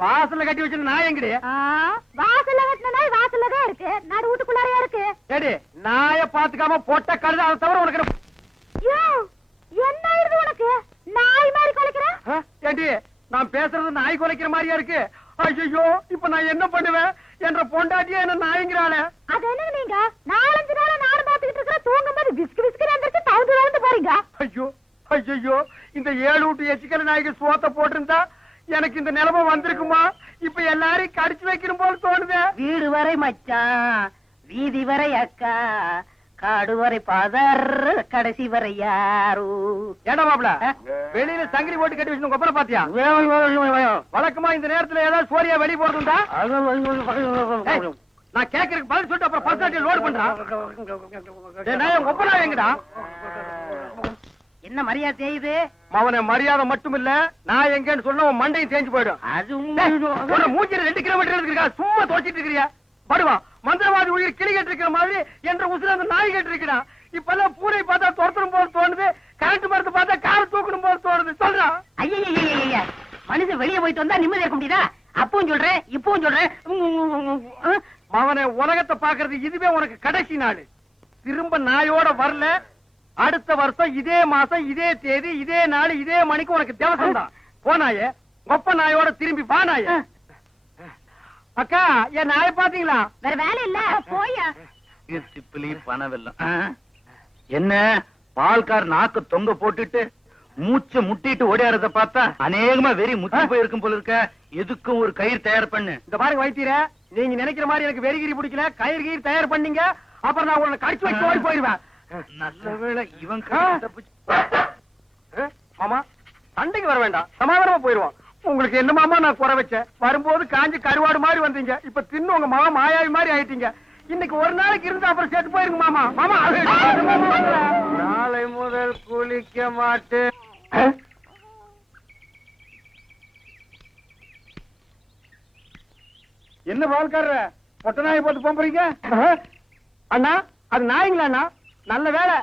வாசல்ல கட்டி வச்சு நாய் எங்கடி? வாசல்ல கட்டின நாய் வாசல்லதான் இருக்கு, நடு வீட்டுக்குள்ளாரையா இருக்கு. ஏடி நாய பாத்துக்காம பொட்ட கழுத அதை தவிர உனக்கு என்ன இது உனக்கு? நாய் மாதிரி குலைக்கிற? ஏடி நான் பேசுறது நாய் குலைக்கிற மாதிரியா இருக்கு? ஐயோ இப்ப நான் என்ன பண்ணுவேன்? என்ற பொண்டாட்டியா என்ன நாய்ங்கிறாளே. அது என்ன நீங்க 4-5 நாளா நானும் பாத்துக்கிட்டு இருக்கிற, தூங்கும்போது விஸ்கு விஸ்கு வந்துட்டு தவுந்து போறீங்க. ஐயோ ஐயோ இந்த 7 வீட்டு எச்சிக்கல நாய்க்கு சோத்த போட்டிருந்தா எனக்கு இந்த நிலைமை வந்திருக்குமா? இப்ப எல்லாரையும் கடிச்சு வைக்கணும் போல தோணுது. வீடு வரை மச்சான், வீதி வரை அக்கா, காடு வரை பாதர், கடைசி வரை யாரு. ஏடா மாப்ள வெளியில சங்கிலி போட்டு கட்டி வச்சு கொப்பரை பாத்தியா? வழக்கமா இந்த நேரத்துல ஏதாவது சோரியா வெளியே போறதுண்டா? நான் கேக்குறதுக்கு பதில் சொல்லிட்டு அப்புறம் பர்சனாலிட்டி லோட் பண்றான். கொப்பரா எங்கடா? என்ன மரியாதை செய்யுது? அவனை மரியாதை மட்டும் இல்ல, நான் எங்கன்னு சொன்ன மண்டையும் தேஞ்சு போயிடும். அது மூஞ்சில 2 கிலோமீட்டர் இருக்கா, சும்மா தோச்சிட்டு இருக்கிறியா? படுவா மந்திரவாதி உயிர் கிளி கேட்டு இருக்கிற மாதிரி என்ற உசுர அந்த நாய் கேட்டு இருக்கிறான். இப்ப எல்லாம் பூனை பார்த்தா துரத்தணும் போது தோணுது, கரண்ட் மரத்தை பார்த்தா கார் தூக்கணும் போது தோணுது. சொல்றான். ஐயா மனுஷன் வெளியே போயிட்டு வந்தா நிம்மதி இருக்க முடியுதா? அப்பவும் சொல்றேன் இப்பவும் சொல்றேன். அவனை உலகத்தை பாக்குறது இதுவே உனக்கு கடைசி நாள். திரும்ப நாயோட வரல, அடுத்த வருஷம் இதே மாசம் இதே தேதி இதே நாள் இதே மணிக்கு உனக்கு தேவசம் தான். போனாயே ஒப்ப நாயோட திரும்பி வானாய. அக்கா என் நாயை பாத்தீங்களா? வேற வேலை இல்ல போயா. சிப்பிலி பணவெல்லாம் என்ன பால்கார் நாக்கு தொங்க போட்டுட்டு மூச்சை முட்டிட்டு ஓடியாரத பார்த்தா அநேகமா வெறி முத்தி போயிருக்கும் போல இருக்க. எதுக்கும் ஒரு கயிறு தயார் பண்ணு. இந்த பாருங்க வைத்தியர, நீங்க நினைக்கிற மாதிரி எனக்கு வெறிகிரி பிடிக்கல. கயிறு தயார் பண்ணீங்க அப்புறம் நான் உன்னை கடிச்சு வச்சு ஓடி போயிருவேன். நல்ல வேளை இவன் மாமா சண்டைக்கு வர வேண்டாம், சமாதானமா போயிருவோம். உங்களுக்கு என்ன மாமா நான் குறை வச்சேன்? வரும்போது காஞ்சி கருவாடு மாதிரி வந்தீங்க, இப்ப தின்னு உங்க மாமா மாயாவி மாதிரி ஆயிட்டீங்க. இன்னைக்கு ஒரு நாளைக்கு இருந்து அப்புறம் செத்து போயிருங்க மாமா. மாமா நாளை முதல் குளிக்க மாட்டேன். என்ன பால்கார பொட்ட நாயை போட்டு போறீங்க? அண்ணா அது நாய்ங்களா அண்ணா? நல்ல வேலை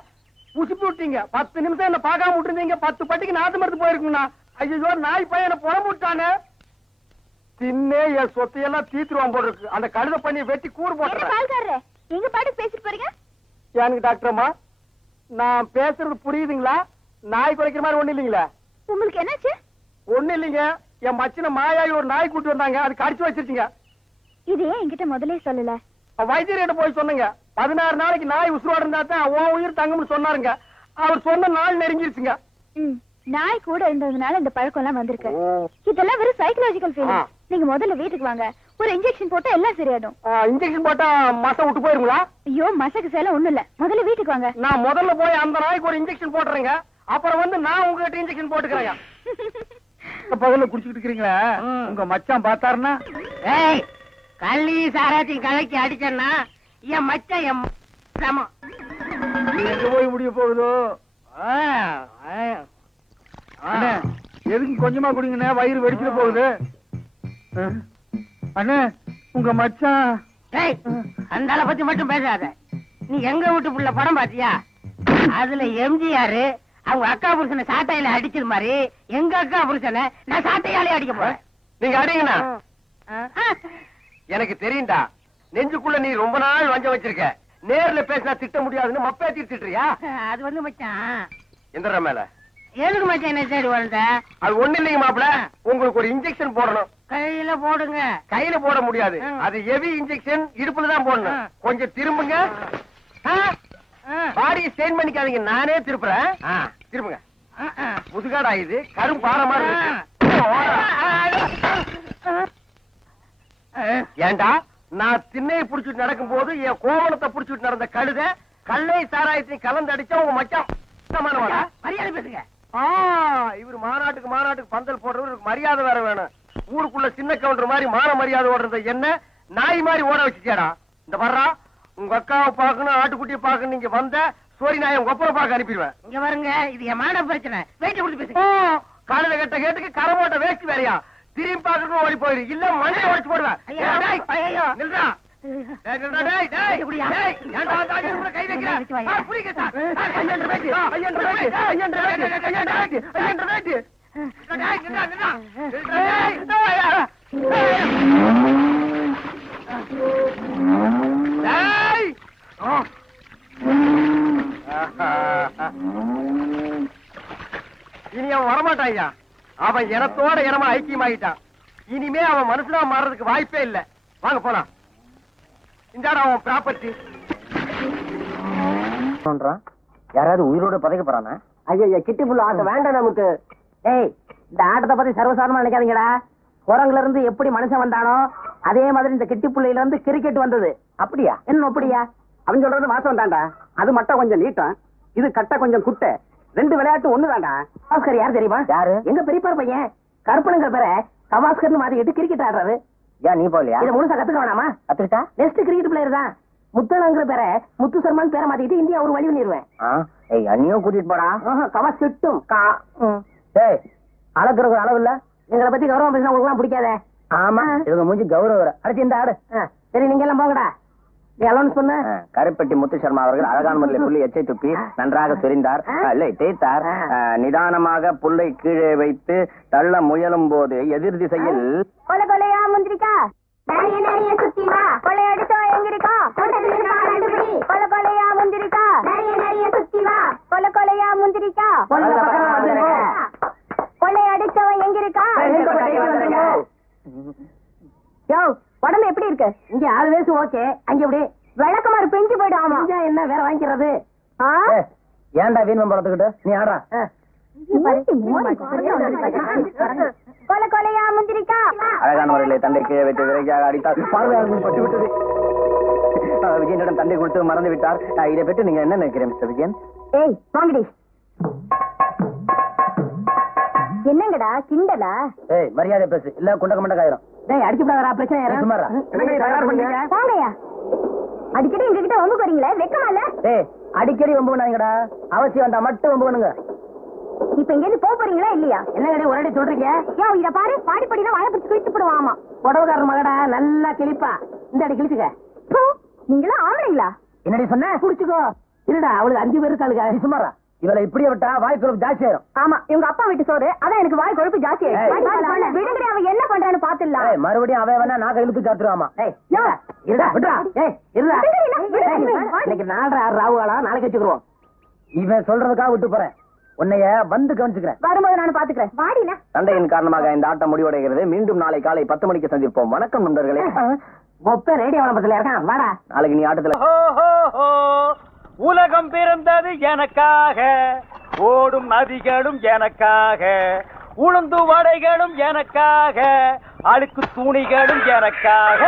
உசுப்பி விட்டீங்க. 10 நிமிஷம் என்ன பார்க்காம விட்டுருந்தீங்க, 10 பட்டிக்கு நாத்து மருந்து போயிருக்குண்ணா. ஐயோ நாய் பையனை புறம்பு விட்டானே. தின்னே என் சொத்தையெல்லாம் தீத்துருவான் போல இருக்கு. அந்த கழுத பண்ணி வெட்டி கூறு போட்டுறேன். எங்க பாட்டு பேசிட்டு போறீங்க? எனக்கு டாக்டர் அம்மா நான் பேசுறது புரியுதுங்களா? நாய் குறைக்கிற மாதிரி ஒண்ணு இல்லீங்களா? உங்களுக்கு என்னாச்சு? ஒண்ணு இல்லீங்க, என் மச்சின மாயாவி ஒரு நாய் கூட்டு வந்தாங்க, அது கடிச்சு வச்சிருச்சுங்க. இது ஏன் என்கிட்ட முதல்ல சொல்லல? வைத்தியர்கிட்ட போய் சொன்னங்க. 16 நாளைக்கு நாய் உசுரோட இருந்தா தான் உன் உயிர் தங்கும்னு சொன்னாருங்க. அவர் சொன்ன நாள் நெருங்கிருச்சுங்க. நாய் கூட இருந்ததுனால இந்த பழக்கம் எல்லாம் வந்திருக்கு. இதெல்லாம் வெறும் சைக்கலாஜிக்கல் ஃபீலிங். நீங்க முதல்ல வீட்டுக்கு வாங்க, ஒரு இன்ஜெக்ஷன் போட்டா எல்லாம் சரியாடும். இன்ஜெக்ஷன் போட்டா மசை விட்டு போயிருங்களா? ஐயோ மசக்கு சேல ஒண்ணும் இல்ல, முதல்ல வீட்டுக்கு வாங்க. நான் முதல்ல போய் அந்த நாய்க்கு ஒரு இன்ஜெக்ஷன் போட்டுறேங்க, அப்புறம் வந்து நான் உங்ககிட்ட இன்ஜெக்ஷன் போட்டுக்கிறேங்க. பகல்ல குடிச்சுக்கிட்டு இருக்கிறீங்களா? உங்க மச்சான் பார்த்தாருன்னா கள்ளி சாராத்தையும் கலக்கி அடிச்சேன்னா என் மச்சான் என் சமம். எங்க போய் முடிய போகுதோ? எதுக்கு கொஞ்சமா குடிங்கண்ணே, வயிறு வெடிச்சுட்டு போகுது. அண்ணே உங்க மச்சான். அந்த ஆளை பத்தி மட்டும் பேசாத. நீ எங்க வீட்டு புள்ள படம் பாத்தியா? அதுல எம்ஜிஆர் அவங்க அக்கா புருஷனை சாட்டையில அடிச்சது மாதிரி எங்க அக்கா புருஷனை நான் சாட்டையாலே அடிக்க போறேன். நீங்க அடிங்கண்ணா. எனக்கு தெரியும்டா, நெஞ்சுக்குள்ள நீ ரொம்ப நாள் வஞ்சம் வச்சிருக்க. நேர்ல பேசினா திட்ட முடியாதுன்னு மப்பேத்தி திட்டுறியா? அது வந்து மச்சான் எந்த மேல எதுக்கு மச்சான் என்ன சைடு வளர்ந்த? அது ஒண்ணு இல்லைங்க மாப்பிள, உங்களுக்கு ஒரு இன்ஜெக்ஷன் போடணும். கையில போடுங்க. கையில போட முடியாது, அது ஹெவி இன்ஜெக்ஷன், இடுப்புல தான் போடணும். கொஞ்சம் திரும்புங்க. பாடியை ஸ்ட்ரெயின் பண்ணிக்காதீங்க, நானே திருப்புறேன். திரும்புங்க. முதுகாடா இது, கரும் பாரமா இருக்கு. ஏண்டா நான் திண்ணையை புடிச்சிட்டு நடக்கும் போது என் கோவணத்தை புடிச்சிட்டு நடந்த கழுத கல்லை சாராயத்தை கலந்து அடிச்சா உங்க மச்சான் மரியாதை பேசுங்க. இவரு மாநாட்டுக்கு பந்தல் போடுறவருக்கு மரியாதை வேற வேணும். ஊருக்குள்ள சின்ன கவுண்டர் மாதிரி மான மரியாதை ஓடுறது என்ன நாய் மாதிரி ஓட வச்சுட்டியாடா? இந்த வர்றா உங்க அக்காவை பாக்கணும், ஆட்டுக்குட்டியை பாக்கணும். நீங்க வந்த சோரி நாயை உங்க ஒப்பரை பார்க்க அனுப்பிடுவேன். இங்க வருங்க, இது என் மான பிரச்சனை. வெயிட் கொடுத்து பேசுங்க. காலையில கட்ட கேட்டுக்கு கரை போட்ட வேஸ்ட் வேறையா? திரும்பி பாக்கணும் ஓடி போயிரு, இல்ல மண்ணை உடைச்சு போடுவேன். இனி அவன் வரமாட்டான். அவன் இனத்தோட இனமா ஐக்கியமாயிட்டான். இனிமே அவன் மனுஷனா மாறதுக்கு வாய்ப்பே இல்ல. வாங்க போலாம். இந்தாடா அவன் ப்ராப்பர்ட்டி. யாராவது உயிரோட பதைக்க போறானா? ஐயா கிட்டி புள்ள ஆட்டம் வேண்டாம் நமக்கு. ஏய், இந்த ஆட்டத்தை பத்தி சர்வசாதாரணமா நினைக்காதீங்கடா. குரங்குல இருந்து எப்படி மனுஷன் வந்தானோ அதே மாதிரி இந்த கிட்டி புள்ளையில இருந்து கிரிக்கெட் வந்தது. அப்படியா? என்ன அப்படியா? அவன் சொல்றது வாசம் தாண்டா. அது மட்டும் கொஞ்சம் நீட்டம், இது கட்ட கொஞ்சம் குட்டை. ரெண்டு விளையாட்டு ஒண்ணுதான்டா. கவாஸ்கர் யார் தெரியுமா? யாரு? எங்க பெரியப்பார் பையன் கருப்பனுங்கிற பேரை கவாஸ்கர்னு மாத்திக்கிட்டு கிரிக்கெட் ஆடுறாரு. ஏன் நீ போலியா? இதை முழுசா கத்துக்க வேணாமா? கத்துக்கிட்டா நெக்ஸ்ட் கிரிக்கெட் பிளேயர் தான். முத்தளங்கிற பேரை முத்து சர்மான் பேரை மாத்திக்கிட்டு இந்தியா ஒரு வழி பண்ணிடுவேன். அண்ணியும் கூட்டிட்டு போடா. கவாஸ் கிட்டும். அளக்குறது அளவு இல்ல. எங்களை பத்தி கௌரவம் பேசினா உங்களுக்கு பிடிக்காத. ஆமா, இவங்க மூஞ்சி கௌரவம். அடுத்து இந்த ஆடு. சரி, நீங்க எல்லாம் போங்கடா. நீ அலௌன்ஸ் பண்ண. கருப்பட்டி முத்து சர்மா அவர்கள் அழகான முறையில் புள்ளி எச்சை துப்பி நன்றாக சொரிந்தார், இல்லை தேய்த்தார். நிதானமாக புல்லை கீழே வைத்து தள்ள முயலும் போது எதிர் திசையில் கொலை கொலையா முந்திரிக்கா நிறைய நிறைய சுத்தி வா கொலை அடிச்சா எங்க இருக்கா கொலை கொலையா முந்திரிக்கா நிறைய நிறைய சுத்தி வா கொலை கொலையா முந்திரிக்கா கொலை அடிச்சவன் எங்க இருக்கா? யோ, உடம்பு எப்படி இருக்கு? இங்க 6 வயசு ஓகே, அங்க எப்படி விளக்கமாறு பெஞ்சு போயிடும். ஆமா, என்ன வேற வாங்கிக்கிறது? ஏன்டா வீண் பழத்துக்கிட்டு நீ ஆடுறா? கொலை கொலையா முந்திரிக்கா. அழகான முறையிலே தண்டை கீழே வைத்து விரைவாக அடித்தார். பார்வையாளர்கள் பட்டுவிட்டது. விஜயனிடம் தண்டை கொடுத்து மறந்து விட்டார். இதை பற்றி நீங்க என்ன நினைக்கிறேன் மிஸ்டர் விஜயன்? ஏய் வாங்கடி. என்னங்கடா கிண்டலா? ஏய், மரியாதை பேசு, இல்ல குண்டக்க மண்டக்காயிரும். டேய், அடிச்சு விடாதடா, பிரச்சனை யாரா? சும்மாடா. வாங்கயா, அடிக்கடி எங்க கிட்ட வம்பு போறீங்களே, வெக்கமா இல்ல? டேய், அடிக்கடி வம்பு பண்ணாங்கடா. அவசியம் வந்தா மட்டும் வம்பு பண்ணுங்க. இப்ப எங்க இருந்து போறீங்களா இல்லையா? என்ன கடை ஒரு அடி சொல்றீங்க? யோ, இத பாரு, பாடி படினா வாய பிடிச்சு கிழிச்சு போடுவாமா. புடவக்காரர் மகடா, நல்லா கிழிப்பா. இந்த அடி கிழிச்சுக்க. நீங்களா ஆம்பளைங்களா? என்னடி சொன்ன? குடிச்சுக்கோ. இல்லடா, அவளுக்கு 5 பேர் இருக்காளுங்க. சும்மாரா, இவளை இப்படியே விட்டா வாய் கொழுப்பு ஜாஸ்தி ஆயிரும். ஆமா, இவங்க அப்பா வீட்டு சோறு, அதான் எனக்கு வாய் கொழுப்பு ஜாஸ்தி ஆயிரும். விடுங்கடி, அவன் என்ன பண்றான்னு பாத்துடலாம். மறுபடியும் அவன் வேணா நாக்க இழுத்து சாத்துருவாமா. இன்னைக்கு 4:30 ராவுகாலா, நாளைக்கு வச்சுக்கிறோம். இவன் சொல்றதுக்காக விட்டு போறேன். உன்னைய வந்து கவனிச்சுக்கிறேன். வரும்போது நான் பாத்துக்கிறேன். வாடினா. சண்டையின் காரணமாக இந்த ஆட்டம் முடிவடைகிறது. மீண்டும் நாளை காலை 10 மணிக்கு சந்திப்போம். வணக்கம் நண்பர்களே. ஒப்ப ரேடியோ வளம்பத்துல இருக்கான். வாடா, நாளைக்கு நீ ஆட்டத்துல. உலகம் பிறந்தது எனக்காக, ஓடும் நதிகளும் எனக்காக, உளுந்து வடைகளும் எனக்காக, அழுக்கு துணிகளும் எனக்காக.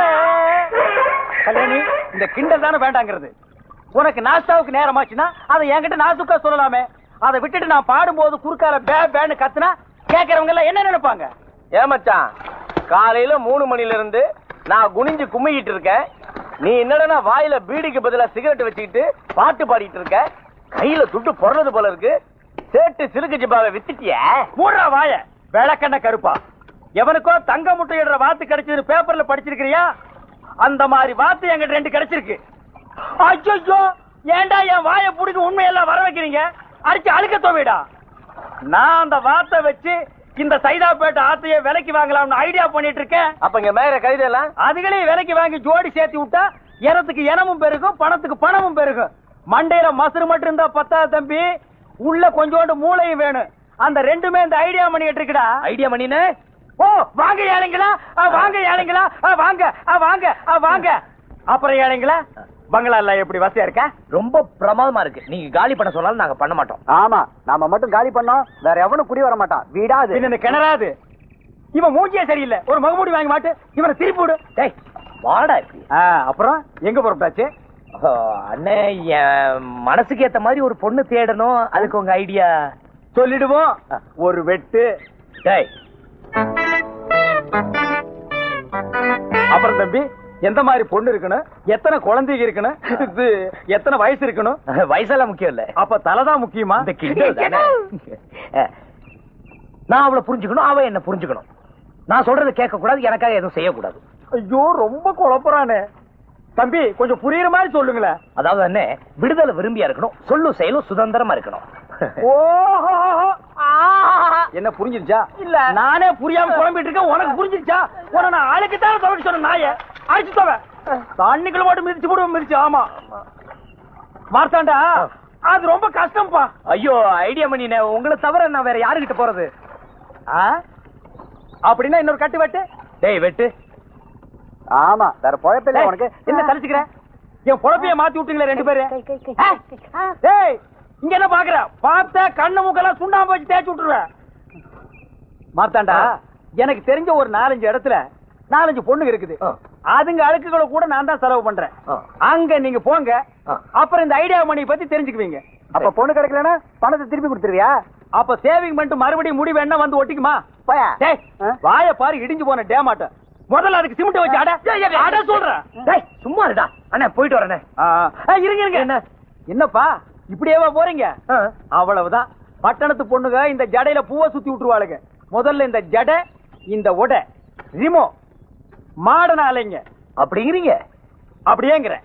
கல்யாணி, இந்த கிண்டல் தானே வேண்டாங்கிறது. உனக்கு நாஸ்தாவுக்கு நேரமாச்சுன்னா அதை என்கிட்ட நாசுக்கா சொல்லலாமே. அதை விட்டுட்டு நான் பாடும்போது குறுக்கால பே பேன்னு கத்துனா கேட்கறவங்க எல்லாம் என்ன நினைப்பாங்க? ஏமாச்சான், காலையில 3 மணில இருந்து நான் குனிஞ்சு கும்மிக்கிட்டு இருக்கேன். நீ என்னடா வாயில பீடிக்கு பதிலா சிகரெட் வச்சுக்கிட்டு பாட்டு பாடிட்டு இருக்க. கையில துட்டு பொறது போல இருக்கு. சேட்டு சிலுக்கு ஜிப்பாவை வித்துட்டிய. மூடுறா வாய, விளக்கண்ண கருப்பா. எவனுக்கோ தங்க முட்டையிடுற வாத்து கிடைச்சதுன்னு பேப்பர்ல படிச்சிருக்கிறியா? அந்த மாதிரி வாத்து எங்கிட்ட 2 கிடைச்சிருக்கு. ஐயோ, ஏண்டா என் வாயை புடிக்க உண்மையெல்லாம் வர வைக்கிறீங்க? அடிச்சு அழுக்க தோவிடா. நான் அந்த வாத்தை வச்சு இந்த சைதாப்பேட்டை ஆத்தைய விலைக்கு வாங்கலாம்னு ஐடியா பண்ணிட்டு இருக்கேன். அப்ப இங்க மேல கைதெல்லாம் அதுகளையும் விலைக்கு வாங்கி ஜோடி சேர்த்து விட்டா எனத்துக்கு இனமும் பெருகும், பணத்துக்கு பணமும் பெருகும். மண்டையில மசுறு மட்டும் இருந்தா பத்தாது தம்பி, உள்ள கொஞ்சோண்டு மூளையும் வேணும். அந்த ரெண்டுமே இந்த ஐடியா பண்ணிட்டு இருக்குடா. ஐடியா பண்ணினு ஓ வாங்க ஏழைங்களா, வாங்க ஏழைங்களா, வாங்க வாங்க வாங்க. அப்புறம் ஏழைங்களா, பங்களா எல்லாம் எப்படி வசதியா இருக்கா? ரொம்ப பிரமாதமா இருக்கு. நீங்க காலி பண்ண சொன்னாலும் நாங்க பண்ண மாட்டோம். ஆமா, நாம மட்டும் காலி பண்ணோம், வேற எவனும் குடி வர மாட்டான். வீடாது என்ன கிணறாது. இவன் மூஞ்சியே சரியில்லை, ஒரு முகமூடி வாங்கி மாட்டு, இவனை திருப்பி விடு. டேய் வாடா. அப்புறம் எங்க பொறுப்பாச்சு? அண்ணே, என் மனசுக்கு ஏத்த மாதிரி ஒரு பொண்ணு தேடணும். அதுக்கு உங்க ஐடியா சொல்லிடுவோம். ஒரு வெட்டு. டேய் அப்புறம் தம்பி, எந்த மாதிரி பொண்ணு இருக்கணும், எத்தனை குழந்தைங்க இருக்கணும், எத்தனை வயசு இருக்கணும்? வயசெல்லாம் முக்கியம் இல்ல, அப்ப தலைதான் முக்கியமா? நான் அவளை புரிஞ்சுக்கணும், அவ என்ன புரிஞ்சுக்கணும். நான் சொல்றதை கேட்க கூடாது, எனக்காக எதுவும் செய்யக்கூடாது. ஐயோ, ரொம்ப குழப்பறானே. தம்பி கொஞ்சம் புரியுற மாதிரி சொல்லுங்களேன். அதாவது என்ன, விடுதலை விரும்பியா இருக்கணும், சொல்லும் செயலும் சுதந்திரமா இருக்கணும். ஓஹோ, என்ன புரிஞ்சிருச்சா? இல்ல நானே புரியாம குழம்பிட்டு இருக்கேன். உனக்கு புரிஞ்சிருச்சா? உன நான் ஆளுக்கு தான் துவைக்க சொன்ன நாய அடிச்சு தவ தண்ணிக்குள்ள மட்டும் மிதிச்சு போடுவோம். மிதிச்சு ஆமா மார்த்தாண்டா, அது ரொம்ப கஷ்டம்ப்பா. ஐயோ ஐடியா பண்ணினே, உங்களை தவிர நான் வேற யாருகிட்ட போறது? அப்படின்னா இன்னொரு கட்டு வெட்டு. டேய் வெட்டு. ஆமா வேற பொழப்பில்ல உனக்கு. என்ன தலிச்சுக்கிற? என் பொழப்பைய மாத்தி விட்டீங்களே ரெண்டு பேரு. டேய் இங்க என்ன பாக்குற? பார்த்த கண்ணு மூக்கெல்லாம் சுண்ணாம்பு வச்சு தேய்ச்சி விட்டுருவேன். மார்த்தாண்டா, எனக்கு தெரிஞ்ச ஒரு 4-5 இடத்துல 4-5 பொண்ணுங்க இருக்குது. அதுங்க அழுக்குகளை கூட நான் தான் செலவு பண்றேன். அங்க நீங்க போங்க, அப்புறம் இந்த ஐடியா மணி பத்தி தெரிஞ்சுக்குவீங்க. அப்ப பொண்ணு கிடைக்கலன்னா பணத்தை திருப்பி கொடுத்துருவியா? அப்ப சேவிங் பண்ணிட்டு மறுபடியும் முடி வேணா வந்து ஒட்டிக்குமா? டேய் வாய பாரு, இடிஞ்சு போன டேமாட்ட. முதல்ல அதுக்கு சிமெண்ட் வச்சு அட சொல்றேன். டேய் சும்மா இருடா அண்ணா, போயிட்டு வரேனே. இருங்க இருங்க. என்ன என்னப்பா இப்படியேவா போறீங்க? அவ்வளவுதான். பட்டணத்து பொண்ணுங்க இந்த ஜடையில பூவை சுத்தி விட்டுருவாளுங்க. முதல்ல இந்த ஜடை, இந்த உடை, ரிமோ மாடன அலைங்க. அப்படிங்கிறீங்க? அப்படியேங்கிற.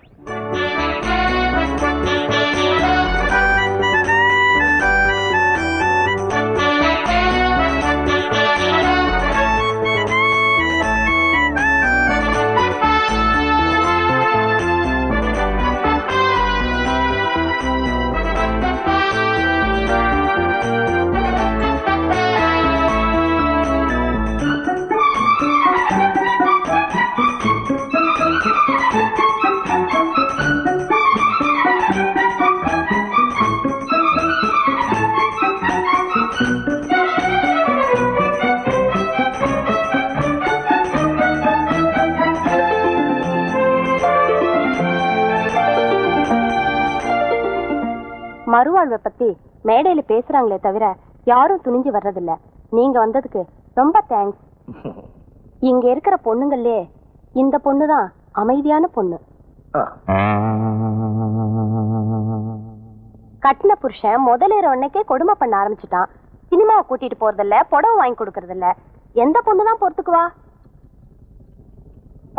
மறுவாழ்வை பத்தி மேடையில பேசுறாங்களே தவிர யாரும் துணிஞ்சு வர்றதில்ல. நீங்க வந்ததுக்கு ரொம்ப தேங்க்ஸ். இங்க இருக்கிற பொண்ணுங்களே இந்த பொண்ணுதான் அமைதியான பொண்ணு. கட்டின புருஷன் முதலேற உடனே கொடுமை பண்ண ஆரம்பிச்சுட்டான். சினிமாவை கூட்டிட்டு போறதில்ல, புடவை வாங்கி கொடுக்கறதில்ல. எந்த பொண்ணுதான் பொறுத்துக்குவா?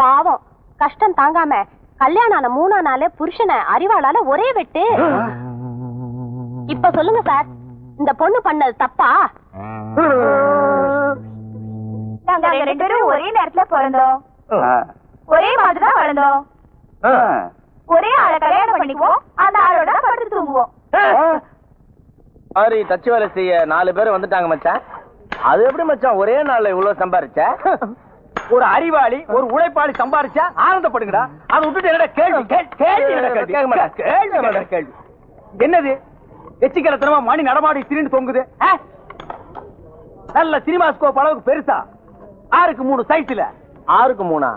பாவம் கஷ்டம் தாங்காம கல்யாணம் ஆன 3ஆம் நாளே புருஷனை அறிவாளால ஒரே வெட்டு. இப்ப சொல்லுங்க சார், இந்த பொண்ணு பண்ணது தப்பா? நாங்க 2 பேரும் ஒரே நேரத்துல பிறந்தோம், ஒரே மாதிரிதான் வளர்ந்தோம், ஒரே ஆளை கல்யாணம் பண்ணிக்குவோம், அந்த ஆளோட படுத்து தூங்குவோம். மாதிரி தச்சு வேலை செய்ய 4 பேர் வந்துட்டாங்க மச்சான். அது எப்படி மச்சான் ஒரே நாள்ல இவ்வளவு சம்பாரிச்ச? ஒரு அறிவாளி ஒரு உழைப்பாளி சம்பாரிச்சா ஆனந்தப்படுங்கடா. அதை விட்டுட்டு என்னடா கேள்வி கேள்வி? என்னது எச்சிக்கலத்தனமா மணி நடமாடி திரிந்து தொங்குது? நல்ல சினிமா ஸ்கோப் அளவுக்கு பெருசா 6க்கு 3 சைஸ்ல. 6க்கு 3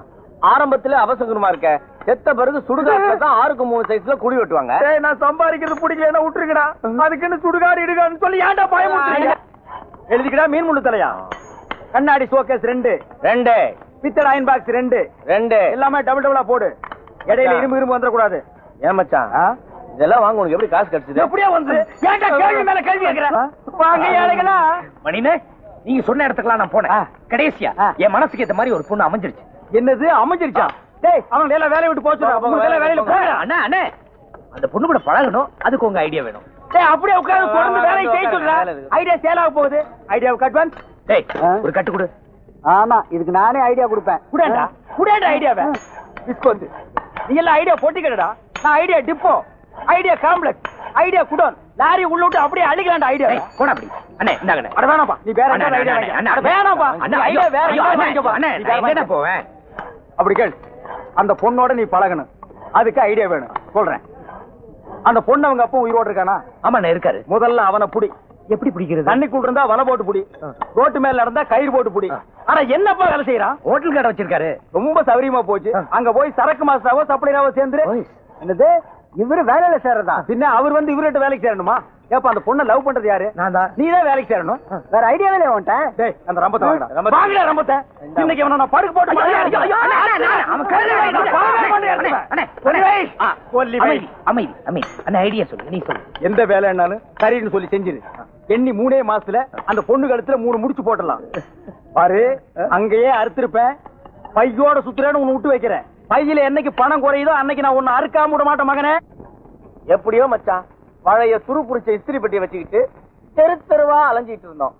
ஆரம்பத்துல அவசகுரமா இருக்க, செத்த பிறகு சுடுகாட்டுல தான் 6க்கு 3 சைஸ்ல குழி வெட்டுவாங்க. நான் சம்பாதிக்கிறது பிடிக்கலன்னா விட்டுருக்கடா. அதுக்குன்னு சுடுகாடு இடுகான்னு சொல்லி ஏன்டா பயமுறுத்துறீங்க? எழுதிக்கடா. மீன் முள்ளு தலையா, கண்ணாடி ஷோகேஸ் 2 பித்தளை அயன் பாக்ஸ் 2 எல்லாமே டபுளா போடு. இடையில இரும்பு வந்துடக்கூடாது. ஏன் மச்சான் இதெல்லாம் வாங்க உனக்கு எப்படி காசு கிடைச்சது? எப்படியா வந்து ஏன்டா கேள்வி மேல கேள்வி கேக்குற? வாங்க ஏழைகளா. மணினே, நீங்க சொன்ன இடத்துக்குலாம் நான் போனேன். கடைசியா என் மனசுக்கு ஏத்த மாதிரி ஒரு பொண்ணு அமைஞ்சிருச்சு. என்னது அமைஞ்சிருச்சா? டேய் அவங்க எல்லாம் வேலைய விட்டு போச்சு. வேலையில போங்க. அண்ணா அண்ணே, அந்த பொண்ணு கூட பழகணும், அதுக்கு உங்க ஐடியா வேணும். டேய் அப்படியே உட்கார்ந்து தொடர்ந்து வேலையை செய்ய சொல்றா. ஐடியா சேல் ஆக போகுது. ஐடியாவுக்கு அட்வான்ஸ். டேய் ஒரு கட்டு கொடு. ஆமா இதுக்கு நானே ஐடியா கொடுப்பேன். குடேண்டா ஐடியாவை. டிஸ்கவுண்ட். நீ எல்லாம் ஐடியா போட்டிக்கடா. நான் idea depot, idea complex, idea godown, lorry உள்ள விட்டு அப்படியே அழிக்கலாம்டா ஐடியா. போடா அப்படி. அண்ணே இந்தாங்க. அட வேணாம்பா, நீ வேற என்ன ஐடியா வாங்க. அட வேணாம்பா, அண்ணா ஐடியா வேற வாங்கிப்பா. அண்ணே நான் எங்கடா போவேன்? அப்படி கேள். அந்த பொண்ணோட நீ பழகணும், அதுக்கு ஐடியா வேணும். சொல்றேன். அந்த பொண்ணு அவங்க அப்பா உயிரோடு இருக்கானா? ஆமா நான் இருக்காரு. முதல்ல அவனை புடி. எப்படி பிடிக்கிறது? தண்ணிக்குள்ள இருந்தா வலை போட்டு புடி, ரோட்டு மேல நடந்தா கயிறு போட்டு புடி. ஆனா என்னப்பா வேலை செய்யறான்? ஹோட்டல் கடை வச்சிருக்காரு. ரொம்ப சௌரியமா போச்சு. அங்க போய் சரக்கு மாஸ்டராவோ சப்ளையராவோ சேர்ந்து. என்னது இவரு வேலையில சேரதா? பின்ன அவர் வந்து இவர்கிட்ட வேலைக்கு சேரணுமா? ஏப்பா அந்த பொண்ணை லவ் பண்றது யாரு? நான் தான். நீ தான் வேலைக்கு சேரணும். வேற ஐடியாவே இல்ல உன்கிட்ட. டேய் அந்த ரம்பத்தை வாங்கடா. வாங்கடா ரம்பத்தை. இன்னைக்கு அவன நான் படுக்க போட்டு அவன் அமைதி அமைதி. அந்த ஐடியா சொல்லு, நீ சொல்லு. எந்த வேலைன்னாலும் சரின்னு சொல்லி செஞ்சிரு. எண்ணி 3 மாசத்துல அந்த பொண்ணு கழுத்துல 3 முடிச்சு போட்டலாம். பாரு அங்கேயே அறுத்திருப்பேன். பையோட சுத்துறேன்னு உன்னை விட்டு வைக்கிறேன். பையில என்னைக்கு பணம் குறையுதோ அன்னைக்கு நான் உன்னை அறுக்காம விட மாட்டேன் மகனே. எப்படியோ மச்சான், பழைய துரு புடிச்ச இஸ்திரி பெட்டியை வச்சுக்கிட்டு தெரு தெருவா அலைஞ்சிட்டு இருந்தோம்.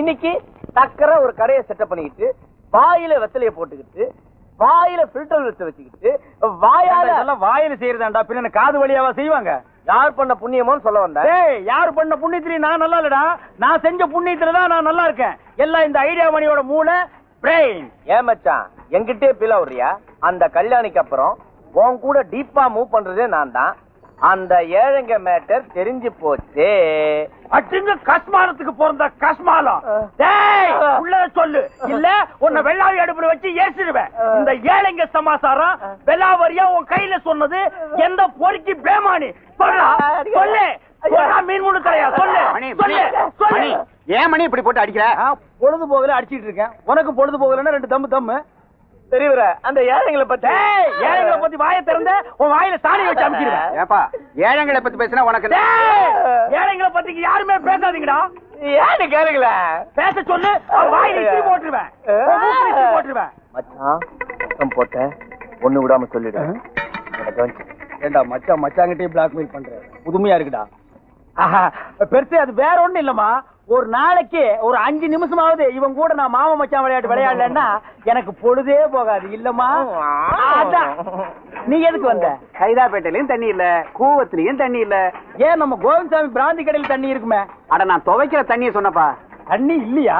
இன்னைக்கு டக்கரை ஒரு கடையை செட்டப் பண்ணிக்கிட்டு வாயில வெத்தலைய போட்டுக்கிட்டு வாயில ஃபில்டர் வச்சுக்கிட்டு வாயில செய்யறதாண்டா, பின்ன காது வழியாவா செய்வாங்க? யார் பண்ண புண்ணியமோன்னு சொல்ல வந்த? யார் பண்ண புண்ணியத்திலையும் நான் நல்லா இல்லடா. நான் செஞ்ச புண்ணியத்துலதான் நான் நல்லா இருக்கேன். எல்லாம் இந்த ஐடியா மணியோட மூளை பிரெயின். ஏன் மச்சான் என்கிட்டே பீலா விடுறியா? அந்த கல்யாணிக்கு அப்புறம் உன் கூட டீப்பா மூவ் பண்றதே நான் தான். அந்த ஏழைங்க மேட்டர் தெரிஞ்சு போச்சு. அட்டுங்க கஸ்மாலத்துக்கு பிறந்த கஸ்மாலம். உள்ள சொல்லு, இல்ல உன்னை வெள்ளாவி அடுப்புல வச்சு ஏசிடுவேன். இந்த ஏழைங்க சமாசாரம் வெள்ளாவரியா உன் கையில சொன்னது எந்த பொறுக்கி பேமானி? சொல்லு மீன் முழு தலையா? சொல்லு சொல்லு. ஏன் மணி இப்படி போட்டு அடிக்கிற? பொழுது போகல அடிச்சிட்டு இருக்கேன். உனக்கு பொழுது போகலன்னா 2 தம்மு தம்மு. தெரியவர அந்த ஏழைங்களை பத்தி வாயை திறந்த உன் வாயில சாணி வச்சு அமுக்கிடுவேன். ஏப்பா ஏழைங்களை பத்தி பேசினா உனக்கு ஏழைங்களை பத்தி யாருமே பேசாதீங்கடா. ஏன்னு கேளுங்கள பேச சொல்லு, வாயில இட்லி போட்டுருவேன் போட்டுருவேன். மச்சான் மொத்தம் போட்ட ஒண்ணு விடாம சொல்லிடு. ஏண்டா மச்சான் மச்சாங்கிட்டே பிளாக்மெயில் பண்ற? புதுமையா இருக்குடா. பெருசு அது வேற ஒண்ணு இல்லம்மா. ஒரு நாளைக்கு ஒரு 5 நிமிஷமாவது இவன் கூட நான் மாமா மச்சான் விளையாட்டு விளையாடலன்னா எனக்கு பொழுதே போகாது இல்லம்மா. நீ எதுக்கு வந்த? கைதாப்பேட்டையிலயும் தண்ணி இல்ல, கூவத்திலயும் தண்ணி இல்ல. ஏன் நம்ம கோவிந்தசாமி பிராந்தி கடையில் தண்ணி இருக்குமே? அட நான் துவைக்கிற தண்ணியை சொன்னப்பா. தண்ணி இல்லையா?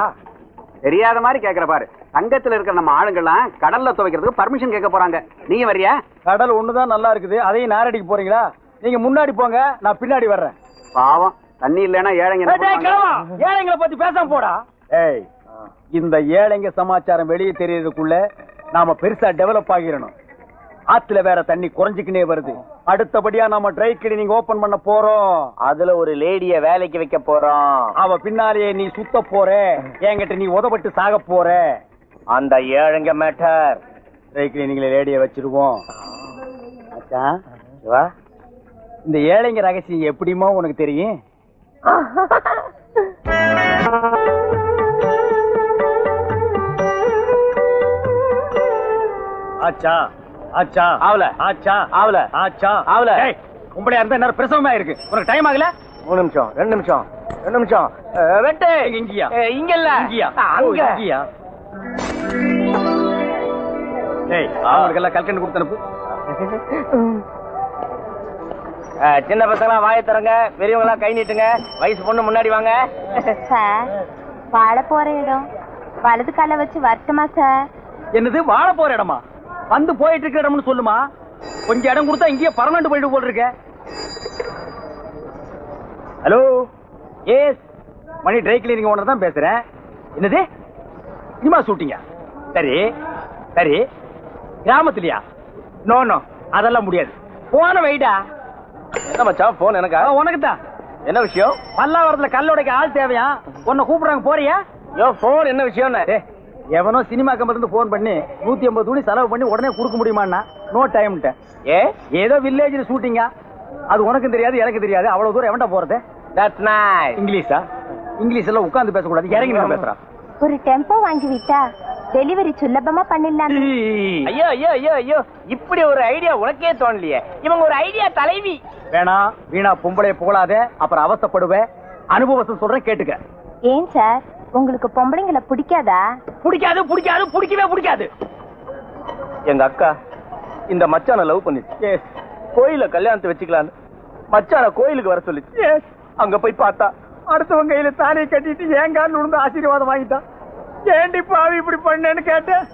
தெரியாத மாதிரி கேக்குற பாரு. சங்கத்துல இருக்கிற நம்ம ஆளுங்கெல்லாம் கடல்ல துவைக்கிறதுக்கு பர்மிஷன் கேட்க போறாங்க. நீங்க வரியா? கடல் ஒண்ணுதான் நல்லா இருக்குது, அதையும் நாரடிக்க போறீங்களா? நீங்க முன்னாடி போங்க, நான் பின்னாடி வர்றேன். பாவம் தண்ணி இல்லன்னா ஏழைங்க ஏழைங்களை பத்தி பேசாம போடா. ஏய், இந்த ஏழைங்க சமாச்சாரம் வெளியே தெரியறதுக்குள்ள நாம பெருசா டெவலப் ஆகிரணும். ஆத்துல வேற தண்ணி குறைஞ்சுக்கினே வருது. அடுத்தபடியா நாம ட்ரை கிளீனிங் ஓபன் பண்ண போறோம். அதுல ஒரு லேடிய வேலைக்கு வைக்க போறோம். அவ பின்னாலேயே நீ சுத்த போற, என்கிட்ட நீ உதப்பட்டு சாக போற. அந்த ஏழைங்க மேட்டர் ட்ரை கிளீனிங்ல லேடிய வச்சிருவோம். இந்த ஏழைங்க ரகசியம் எப்படிமோ உனக்கு தெரியும்? ஆச்சா ஆச்சா ஆவல ஆச்சா ஆவல ஆச்சா ஆவல. உம்பளையா இருந்தா என்ன பிரசவமா இருக்கு? உனக்கு டைம் ஆகல? 3 நிமிஷம் 2 நிமிஷம் 2 நிமிஷம். வெட்டு இங்கயா? இங்க இல்ல, இங்கயா? அங்க இங்கயா? ஏய், அவங்களுக்கு எல்லாம் கல்கண்டு கொடுத்து அனுப்பு. சின்ன பசங்களா வாயை தரங்க, பெரியவங்களா கை நீட்டுங்க. வயசு பொண்ணு முன்னாடி வாங்க. சார், வாழ போற இடம் வலது கால வச்சு வரட்டுமா சார்? என்னது வாழ போற இடமா? வந்து போயிட்டு இருக்கிற இடம்னு சொல்லுமா. கொஞ்சம் இடம் கொடுத்தா இங்கேயே பர்மனன்ட் போயிட்டு போல் இருக்க. ஹலோ, எஸ் மணி ட்ரை கிளீனிங் ஓனர் தான் பேசுறேன். என்னது சினிமா ஷூட்டிங்க? சரி சரி. கிராமத்திலயா? நோ நோ, அதெல்லாம் முடியாது. போன வைடா. என்ன மச்சான் போன் எனக்கா? உனக்கு தான். என்ன விஷயம்? பல்லாவரத்துல கல்லோடைக்கு ஆள் தேவையா? உன்னை கூப்பிடுறாங்க, போறியா? போன் என்ன விஷயம்? எவனோ சினிமா கம்பெனி போன் பண்ணி 150 துணி செலவு பண்ணி உடனே கொடுக்க முடியுமான்னா நோ டைம். ஏதோ வில்லேஜ்ல ஷூட்டிங்கா, அது உனக்கும் தெரியாது எனக்கு தெரியாது. அவ்வளவு தூரம் எவன்டா போறது? இங்கிலீஷா? இங்கிலீஷ் எல்லாம் உட்கார்ந்து பேசக்கூடாது, இறங்கி நான் பேசுறான். ஒரு டெம்போ வாங்கி விட்டா டெலிவரி சுலபமா பண்ணிடலாம். ஐயோ ஐயோ ஐயோ ஐயோ, இப்படி ஒரு ஐடியா உனக்கே தோணலையே. இவங்க ஒரு ஐடியா தலைவி. வேணா வீணா பொம்பளைய புகழாத, அப்புறம் அவசப்படுவேன். அனுபவம் சொல்றேன் கேட்டுக்க. ஏன் சார், உங்களுக்கு பொம்பளைங்களை பிடிக்காதா? பிடிக்காது பிடிக்காது பிடிக்கவே பிடிக்காது. எங்க அக்கா இந்த மச்சான லவ் பண்ணிச்சு. கோயில கல்யாணத்தை வச்சுக்கலான்னு மச்சான கோயிலுக்கு வர சொல்லிச்சு. அங்க போய் பார்த்தா அடுத்தவங்க கையில தானே கட்டிட்டு ஏங்கான்னு விழுந்து ஆசீர்வாதம் வாங்கிட்டான். ஏண்டி பாவி இப்படி பண்ணேன்னு கேட்டேன்.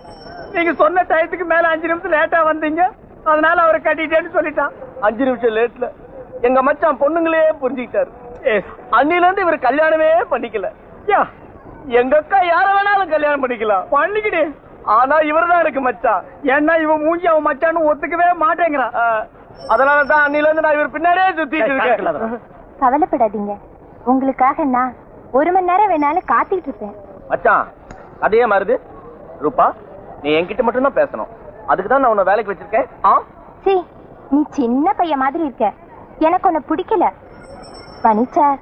நீங்க சொன்ன டயத்துக்கு மேல 5 நிமிஷம் லேட்டா வந்தீங்க, அதனால அவரை கட்டிட்டேன்னு சொல்லிட்டான். 5 நிமிஷம் லேட்ல எங்க மச்சான் பொண்ணுங்களே புரிஞ்சுக்கிட்டாரு. அன்னில இருந்து இவர் கல்யாணமே பண்ணிக்கல. எங்க அக்கா யார வேணாலும் கல்யாணம் பண்ணிக்கலாம், பண்ணிக்கிடு. ஆனா இவர்தான் இருக்கு மச்சான். ஏன்னா இவன் மூஞ்சி அவன் மச்சான்னு ஒத்துக்கவே மாட்டேங்கிறான். அதனாலதான் அன்னில இருந்து நான் இவர் பின்னாடியே சுத்திட்டு இருக்கேன். கவலைப்படாதீங்க, உங்களுக்காக நான் 1 மணி நேரம் வேணாலும் காத்துக்கிட்டு இருப்பேன். மச்சான் அதே மாறுது. ரூபா, நீ என்கிட்ட மட்டும் தான் பேசணும். அதுக்குதான் நான் உன்னை வேலைக்கு வச்சிருக்கேன். சீ, நீ சின்ன பையன் மாதிரி இருக்க. எனக்கு உன்னை பிடிக்கல. Mani sir,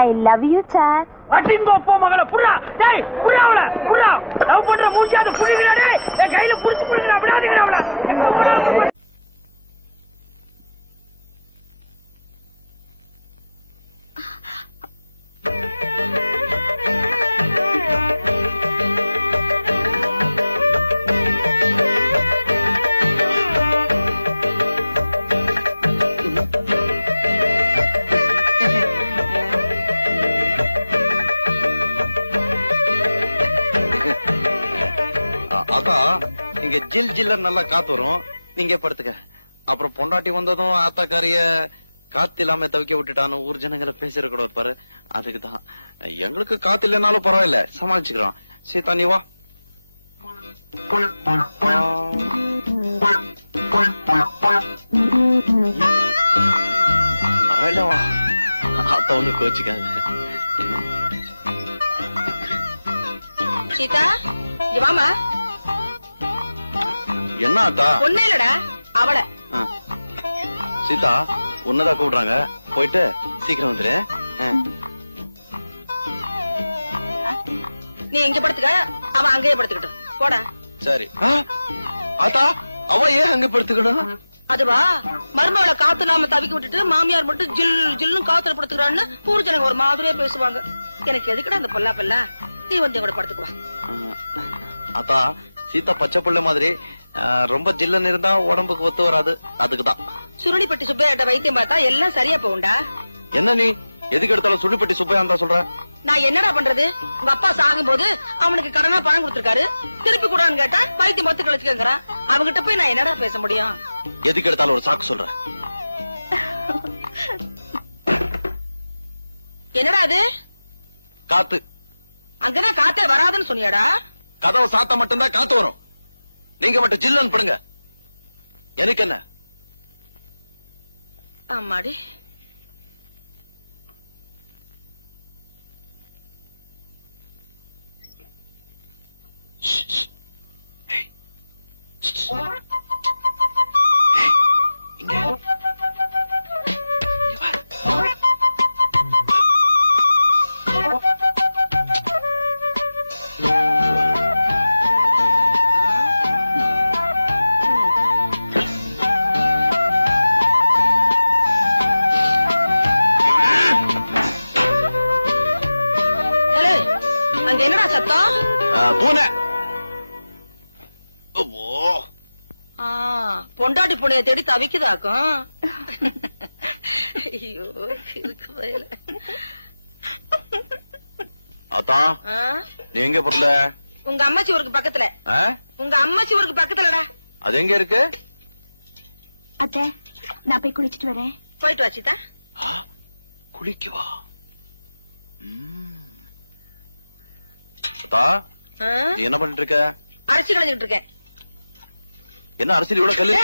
I love you sir. அடிங்கோ போ மகள புறா டேய் புறா அவள புறா லவ் பண்ற மூஞ்சாத புடிங்கடா டேய் என் கையில புடிச்சு புடிங்கடா விடாதீங்கடா அவள ஆத்தா இங்க ஜில் ஜில்லர் நல்லா காத்து வரும், நீங்க படுத்துக்க. அப்புறம் பொண்டாட்டி வந்ததும் ஆத்தாக்காரிய காத்து இல்லாம தவிக்க விட்டுட்டான்னு ஊர் ஜனங்களை பேசிடக்கூடாது பாரு, அதுக்குதான். எங்களுக்கு காத்து இல்லைனாலும் பரவாயில்ல, சமாளிச்சுக்கிறோம். சீதா நீ வா. பரவாயில்ல வா, ஆத்தா ஒண்ணு கோச்சிக்காது. சீதா இங்க வாமா. என்ன ஆத்தா? ஒண்ணு இல்லடா அவள. சீதா உன்னதான் கூப்பிடுறாங்க, போயிட்டு சீக்கிரம் வந்துரு. நீ இங்க படுத்துக்க, அவன் அங்கேயே படுத்துக்கிட்டோம் போடா. சரி. ஆத்தா அவ ஏன் அங்க படுத்துக்கணும்? அதுவா மருமகளை காத்து இல்லாம தவிக்க விட்டுட்டு மாமியார் மட்டும் ஜில் ஜில்னு காத்துல படுத்துக்கிறான்னு ஊர் ஜனங்க ஒரு மாதிரியா பேசுவாங்க. எனக்கு எதுக்குடா அந்த பொல்லா பல்லா, நீ வந்து கூட படுத்துக்குவா. ஆத்தா சீதா பச்சை புள்ள மாதிரி ரொம்ப ஜில்லன்னு இருந்தா உடம்புக்கு ஒத்து வராது, அதுக்குதான். சுருளிப்பட்டி சுப்பையாட்ட வைத்தியம் பார்த்தா எல்லாம் சரியா போகும்டா. என்ன நீ எதுக்கு எடுத்தாலும் சுருளிப்பட்டி சுப்பையா தான் சொல்ற? நான் என்னடா பண்றது, உங்க அப்பா சாகும் போது அவனுக்கு கடனா பணம் கொடுத்திருக்காரு, திருப்பி கூடான்னு கேட்டா வைத்தியம் பார்த்து கழிச்சுக்கிறான். அவங்கிட்ட போய் நான் என்னடா பேச முடியும்? எதுக்கு எடுத்தாலும் ஒரு சாக்கு சொல்ற. என்னடா அது? காத்து. அங்கதான் காத்தே வராதுன்னு சொன்னியாடா? கதவை சாத்த மட்டும்தான் காத்து வரும், நீங்க மட்டும் ஜில்லன்னு படுங்க. எனக்கு என்ன? ஆமாடி. அங்க என்னடா சத்தம்? பூனை. பொண்டாட்டி பூனைய தேடி தவிக்குதாக்கும். ஐயோ இருக்கு வயல. ஆத்தா நீ எங்க பொருள? உங்க அம்மாச்சி ஊருக்கு பக்கத்துல. உங்க அம்மாச்சி ஊருக்கு பக்கத்துலடா. அது எங்க இருக்கு? அத்தை நான் போய் குளிச்சிட்டு வரேன். போயிட்டு வா சீதா. குளிக்கவா? ஆத்தா நீ என்ன பண்ணிட்டு இருக்க? அரிசி களைஞ்சிட்டு இருக்கேன். என்ன அரசியல் இவ்வளவு கல்லு?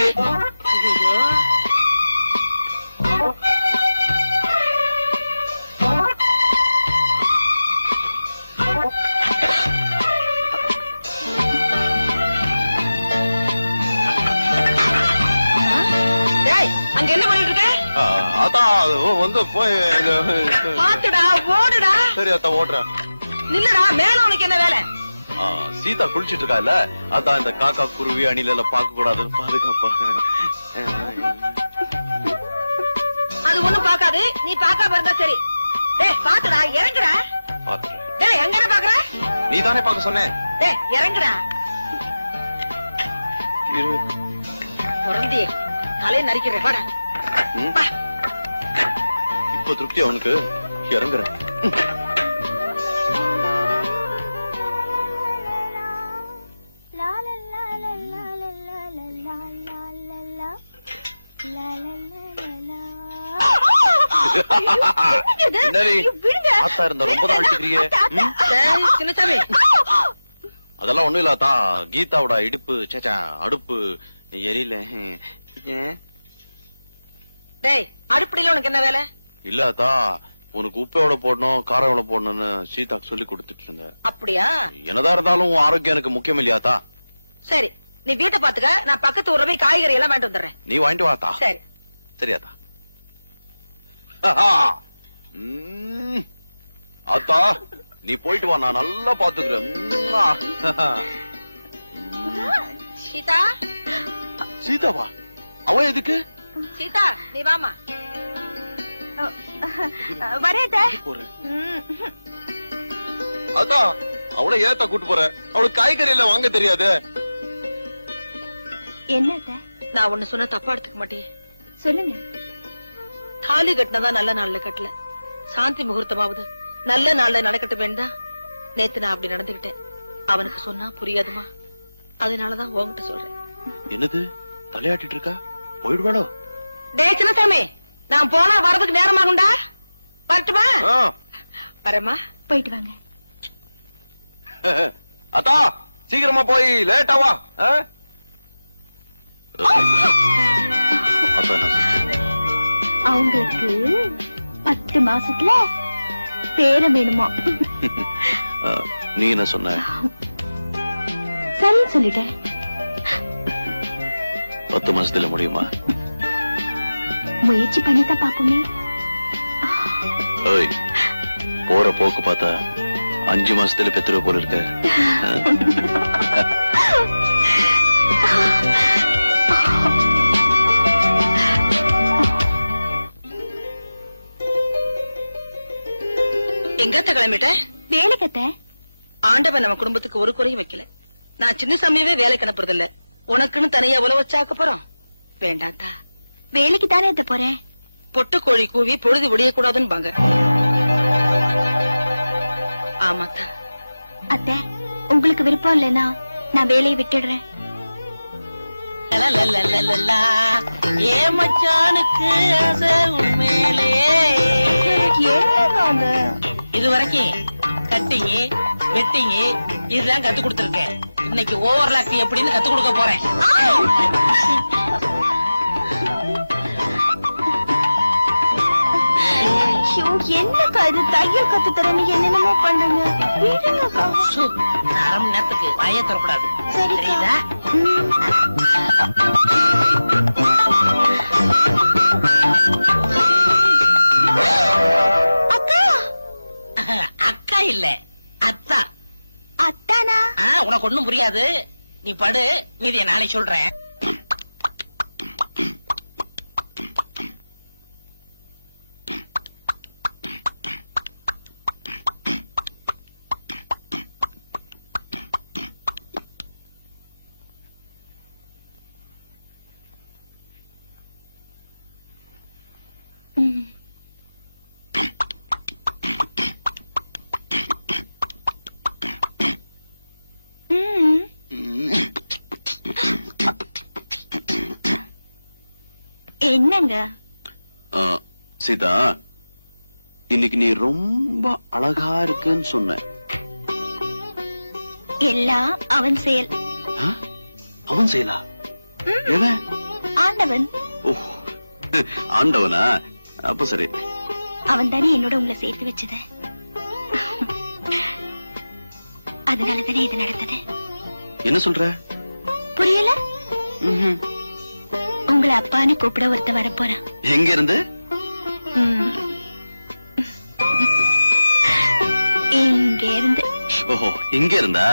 ஐயோ அங்க என்ன பண்ணிட்டு இருக்க? ஆத்தா வந்து போய் பாத்துடா ஓடுடா. சரி ஆத்தா ஓடுறேன். நில்லுடா, மேல உனக்கு என்ன வேலை? சீதா குளிச்சிட்டு இருக்கா இல்ல, அதான் இந்த காக்கா குருவி அணில எல்லாம் பார்க்க கூடாதுன்னு பாதுகாப்பா. அது ஒண்ணும் பாக்காது, நீ பாக்காம இருந்தா சரி. டேய் பாத்துடா, இறங்குடா. பாத்துறேன். டேய் எங்கடா பாக்குற? நீ தானே பாக்க சொன்னேன். டேய் இறங்குடா. பொறந்தியே தலையை நரிக்கிறேன் வாடா. இப்ப திருப்தி அவனுக்கு, இறங்குறேன். அதெல்லாம் ஒண்ணும் இல்லாத்தா, கீதாவோட இடுப்பு சேச்சா அடுப்பு எரியல. அடுப்படியில உனக்கு என்ன வேலை? இல்லாத்தா உனக்கு உப்பு எவ்வளவு போடணும் காரம் எவ்வளவு போடணும்னு சீதாக்கு சொல்லி கொடுத்துட்டு இருந்தேன். அப்படியா? என்னதான் இருந்தாலும் ஆரோக்கியம் எனக்கு முக்கியம் இல்லையாத்தா? சரி நீ வீட்டை பாத்துக்க, நான் பக்கத்து ஊர்ல போய் காய்கறி எல்லாம் வாங்கிட்டு வந்துடுறேன். நீ வாங்கிட்டு வாத்தா. சரி சரியாத்தா. அத்தா நீ போயிட்டு வா, நான் நல்லா பாத்துக்கிறேன். சீதா, சீதாவா? அவ எதுக்கு? சீதா நீ வாமா. வரேன். அத்தா அவளை ஏத்தா கூட்டு போற? அவளுக்கு காய்கறி எல்லாம் வாங்க தெரியாது. என்ன நான் ஒண்ணு சொன்ன தப்பா எடுத்துக்க மாட்டேன். சொல்லுங்க. தாலி கட்டினதா நல்ல நாள்ல கட்டல, சாந்தி முகூர்த்தமாவது நல்ல நாள்ல நடக்கட்டும் வேண்டாம். நேத்து நான் அப்படி நடந்துகிட்டேன். அவனுக்கு சொன்னா புரியாதுமா, அதனாலதான் உன்கிட்ட சொல்றேன். என்னது தலையாட்டிட்டு இருக்கா? போயிடுவாளோ? டே சின்னசாமி, நான் போனா வரதுக்கு நேரமாகும்டா. வரட்டுமா? வரமா. போயிட்டு வாங்க. அத்தா சீக்கிரமா போய் லேட்டாவா. அவங்களுக்கு 10 மாசத்துல பேரம் வேணுமா? நீ என்ன சொன்ன? சரி சொல்லிட்டேன். 10 மாசத்துல முடியுமா? முயற்சி பண்ணிதான் பாப்போமே. போற போக்கு பார்த்தா 5 மாசத்துல பெத்துரு போல இருக்க. எங்கத்த கிளம்பிட்ட? வேலைக்கத்த. ஆண்டவன் நம்ம குடும்பத்துக்கு ஒரு குறையும் வைக்கல. நான் சின்ன சமயவே வேலைக்கு அனுப்புறதில்ல. உனக்குன்னு தனியா உழவு வச்சாக்க போறோம். வேண்டாத்தா. வேலைக்கு தானே அத்த போறேன். பொட்டு கோழி கூவி பொழுது விடிய கூடாதுன்னு பாங்க. ஆமாத்தா. அத்த உங்களுக்கு விருப்பம் இல்லைன்னா நான் வேலையை விட்டுடுறேன். ஏ மச்சானுக்கு ஆசை உண்மையிலே. இது வரைக்கும் கட்டிங்க வெட்டிங்க இதுதான் கத்து கொடுத்துருக்கேன். இன்னைக்கு ஓவர்லாக் எப்படின்னு கத்து கொடுக்க போறேன். என்னக்கா இது தையல் கத்து தரேன்னு என்னென்னமோ பண்றீங்க. அரை மணி நேரத்துக்கு வாயே தரக்கூடாது. சரிதா? அக்கா. அக்கா இல்ல அத்தா. அத்தானா? உனக்கு ஒண்ணும் புரியாது. நீ படு, மீதிய நாளை சொல்றேன். என்னங்க சீதா, இன்னைக்கு நீ ரொம்ப அழகா இருக்குன்னு சொன்ன. எல்லாம் அவன் செயல். அவன் செயலா? ஆண்டவன். ஆண்டவனா? அப்ப சரி. அவன் தானே என்னோட உங்களை சேர்த்து வச்சது. அதனாலதானே இது நடந்தது. என்ன சொல்ற? புரியல? உங்களை அப்பான்னு கூப்பிட ஒருத்த வர போறான். எங்க இருந்து? இங்க இருந்து. ஓஹோ, இங்க இருந்தா?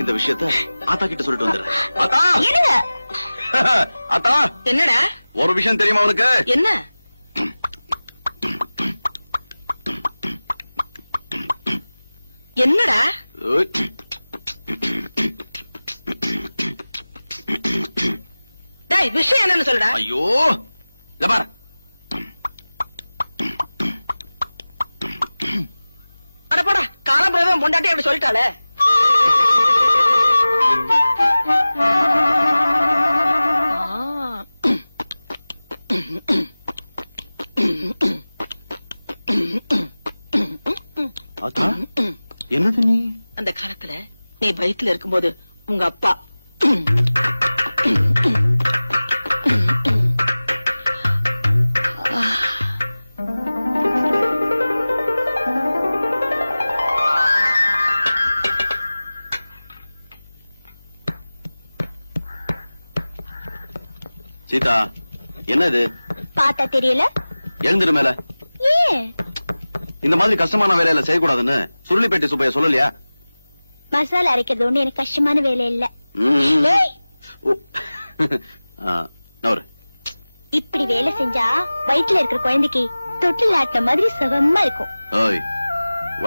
இந்த விஷயத்த ஆத்தா கிட்ட சொல்லிட்டு வந்துடுறேன். ஆத்தா! ஆத்தா! என்னடா? ஒரு விஷயம் தெரியுமா உனக்கு? என்ன? என்னடா? டேய், விஷயம் என்னன்னு சொல்லுடா. ஐயோ, இத பாரு. அட போடா, காலம்புறவே பொண்டாட்டி அப்படி சொல்லிட்டாளே. என்னது நீ? அந்த காலத்துல நீ வயித்துல இருக்கும்போது உங்க அப்பா சீதா, என்ன இது? பார்த்தா தெரியல. எழுந்துரு மேல. ஏன் இந்த மாதிரி கஷ்டமான வேலையில செய்யக்கூடாதுன்னு சுருளிப்பேட்டை சுப்பைய சொல்லலையா? மசாலா அரைக்கிறது ஒண்ணு எனக்கு கஷ்டமான வேலை இல்ல. இப்படி வேலை செஞ்சா வயிற்றுல இருக்கிற குழந்தைக்கு தொட்டில் ஆட்டின மாதிரி சுகமா இருக்கும்.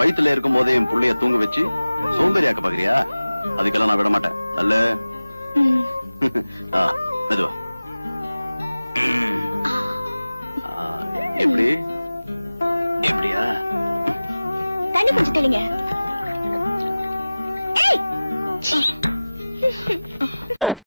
வயிற்றுல இருக்கும் போதே என் புள்ளைய தூங்க வச்சு சோம்பேறி ஆக்க பாக்குறியா? அதுக்கெல்லாம் நான் விட மாட்டேன். அல்ல மெதுவா. எப்படி? எப்படியா? தண்ணி கொஞ்சம் தெளிங்க.